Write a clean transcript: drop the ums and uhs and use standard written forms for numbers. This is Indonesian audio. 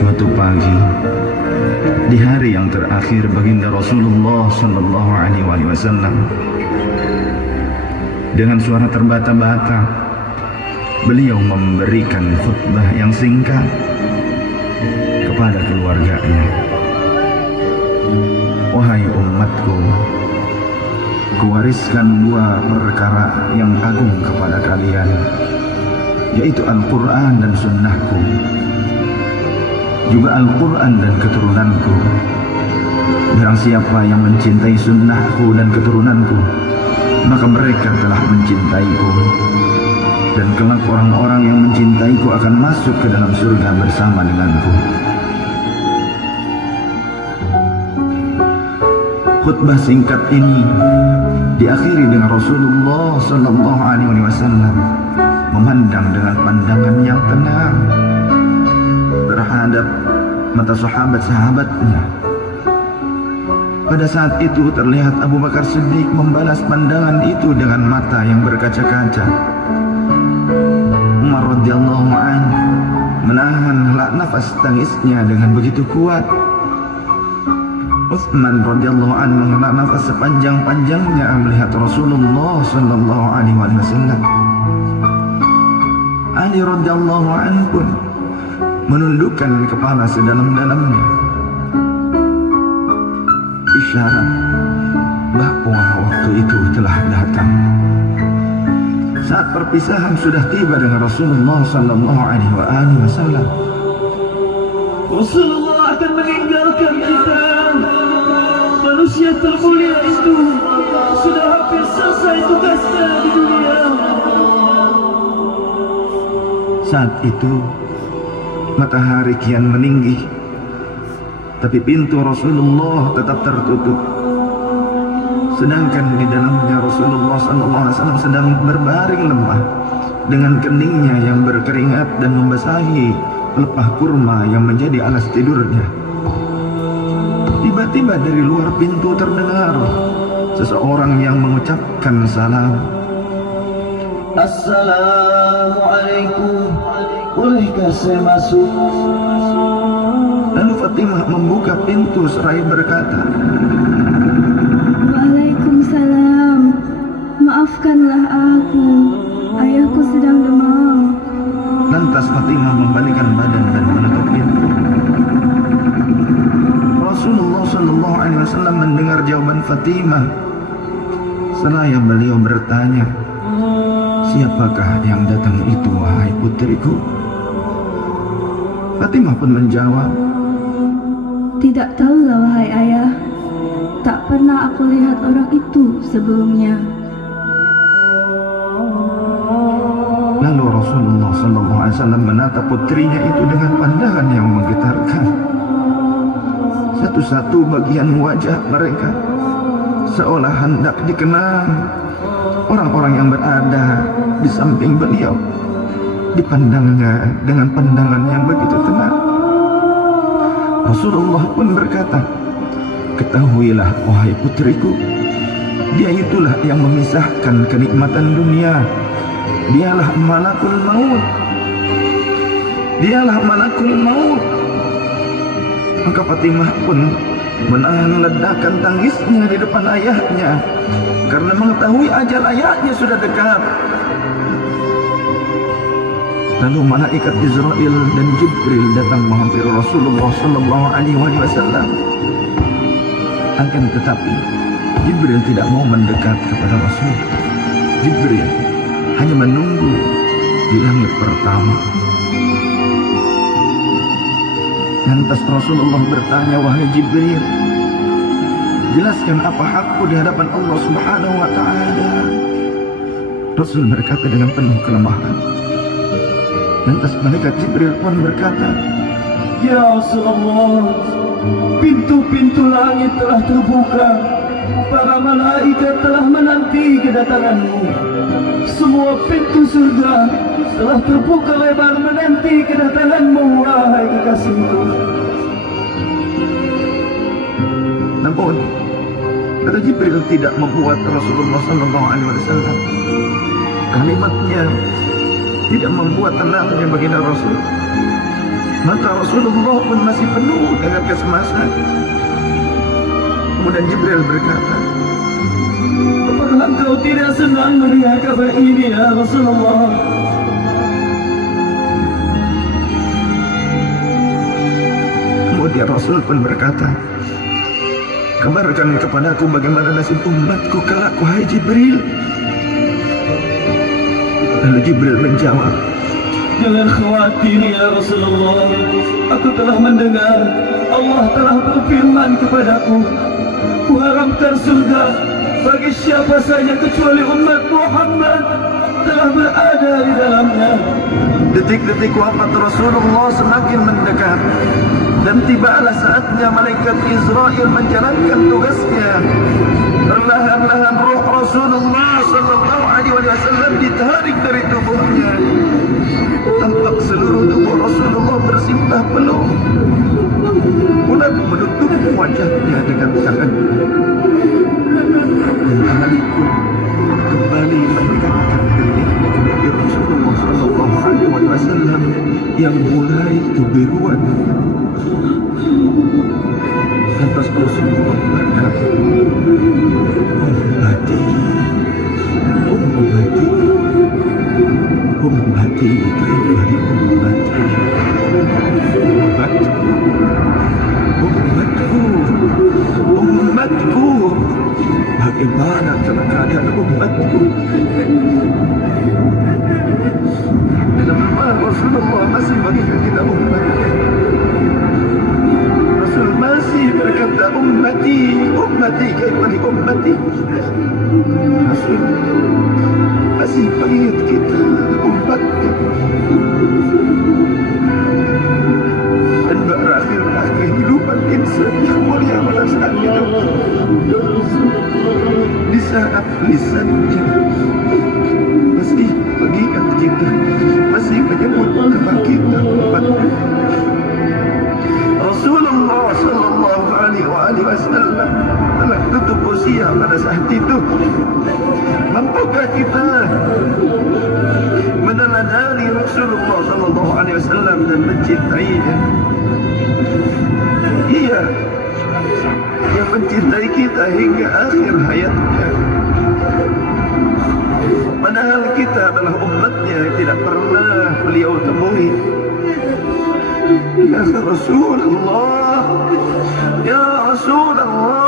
Suatu pagi, di hari yang terakhir baginda Rasulullah Sallallahu Alaihi Wasallam, dengan suara terbata-bata, beliau memberikan khutbah yang singkat kepada keluarganya. Wahai umatku, kuwariskan dua perkara yang agung kepada kalian, yaitu Al-Quran dan Sunnahku, juga Al-Quran dan keturunanku. Barang siapa yang mencintai Sunnahku dan keturunanku, maka mereka telah mencintaiku, dan kelak orang-orang yang mencintaiku akan masuk ke dalam surga bersama denganku. Khutbah singkat ini diakhiri dengan Rasulullah Sallallahu Alaihi Wasallam memandang dengan pandangan yang tenang terhadap mata sahabat-sahabatnya. Pada saat itu terlihat Abu Bakar Siddiq membalas pandangan itu dengan mata yang berkaca-kaca. Umar radhiyallahu anhu menahan nafas tangisnya dengan begitu kuat. Utsman radhiyallahu anhu menghela nafas sepanjang-panjangnya melihat Rasulullah sallallahu alaihi wasallam. Ali radhiyallahu anhu pun menundukkan kepala sedalam-dalamnya, isyarat bahwa waktu itu telah datang. Saat perpisahan sudah tiba dengan Rasulullah sallallahu alaihi wasallam. Rasulullah akan meninggalkan kita. Manusia termulia itu sudah hampir selesai tugasnya di dunia. Saat itu matahari kian meninggi, tapi pintu Rasulullah tetap tertutup. Sedangkan di dalamnya Rasulullah SAW sedang berbaring lemah dengan keningnya yang berkeringat dan membasahi pelepah kurma yang menjadi alas tidurnya. Tiba-tiba dari luar pintu terdengar seseorang yang mengucapkan salam. Assalamualaikum, bolehkah saya masuk? Lalu Fatimah membuka pintu seraya berkata, Waalaikumsalam, maafkanlah aku, ayahku sedang demam. Lantas Fatimah membalikan badan dan menutup pintu. Rasulullah Sallallahu Alaihi Wasallam mendengar jawaban Fatimah. Seraya beliau bertanya, siapakah yang datang itu, wahai putriku? Fatimah pun menjawab, tidak tahulah wahai ayah, tak pernah aku lihat orang itu sebelumnya. Lalu Rasulullah Sallallahu Alaihi Wasallam menatap putrinya itu dengan pandangan yang menggetarkan. Satu-satu bagian wajah mereka seolah hendak dikenang. Orang-orang yang berada di samping beliau dipandangnya dengan pandangan yang begitu tenang. Rasulullah pun berkata, ketahuilah wahai putriku, dia itulah yang memisahkan kenikmatan dunia. Dialah malakul maut. Dialah malakul maut. Maka Fatimah pun menahan ledakan tangisnya di depan ayahnya karena mengetahui ajal ayahnya sudah dekat. Lalu malaikat Israel dan Jibril datang menghampiri Rasulullah Sallallahu Alaihi Wasallam. Akan tetapi Jibril tidak mau mendekat kepada Rasul. Jibril hanya menunggu di langit pertama. Lantas Rasulullah bertanya, wahai Jibril, jelaskan apa hakku di hadapan Allah Subhanahu wa Ta'ala. Rasul berkata dengan penuh kelemahan. Lantas malaikat Jibril pun berkata, Ya Rasulullah, pintu-pintu langit telah terbuka, para malaikat telah menanti kedatanganmu. Semua pintu surga telah terbuka lebar menanti kedatanganmu, wahai kekasihku. Namun kata Jibril tidak membuat Rasulullah SAW. Kalimatnya tidak membuat tenangnya baginda Rasul. Maka Rasulullah pun masih penuh dengan kecemasan. Kemudian Jibril berkata, apakah engkau tidak senang melihat kabar ini ya Rasulullah? Kemudian Rasul pun berkata, kabarkan kepadaku bagaimana nasib umatku kelak, wahai Jibril. Lalu Jibril menjawab, jangan khawatir ya Rasulullah. Aku telah mendengar Allah telah berfirman kepadaku, kuharamkan surga bagi siapa saja kecuali umat Muhammad telah berada di dalamnya. Detik-detik wafat Rasulullah semakin mendekat, dan tibalah saatnya malaikat Israel menjalankan tugasnya. Perlahan-lahan roh Rasulullah sallallahu alaihi wasallam ditarik dari tubuhnya. Tampak seluruh tubuh Rasulullah bersimbah peluh. Kemudian menutup wajahnya dengan tangan. Dan tangan itu kembali mendekatkan dirinya kepada Rasulullah sallallahu alaihi wasallam yang mulai kebiruan. Lantas Rasulullah berkata, ummati, ummati, ummati, kaifari ummati, ummatku, ummatku, bagaimana keadaan ummatku? Dalam rumah Rasulullah masih bagikan kita umatnya. Rasul masih berkata, ummati, ummati, kaifari ummati. Rasul masih panggil kita umatnya. Dan berakhirlah kehidupan insan yang mulia pada saat itu. Di saat lisannya masih mengingat kita, masih menyebut kebangkitan umatnya. Rasulullah sallallahu alaihi wasallam telah tutup usia pada saat itu. Mampukah kita meneladani Rasulullah sallallahu alaihi wasallam dan mencintainya? Ia yang mencintai kita hingga akhir hayatnya. Padahal kita adalah umatnya yang tidak pernah beliau temui. Ya Rasulullah, ya Rasulullah,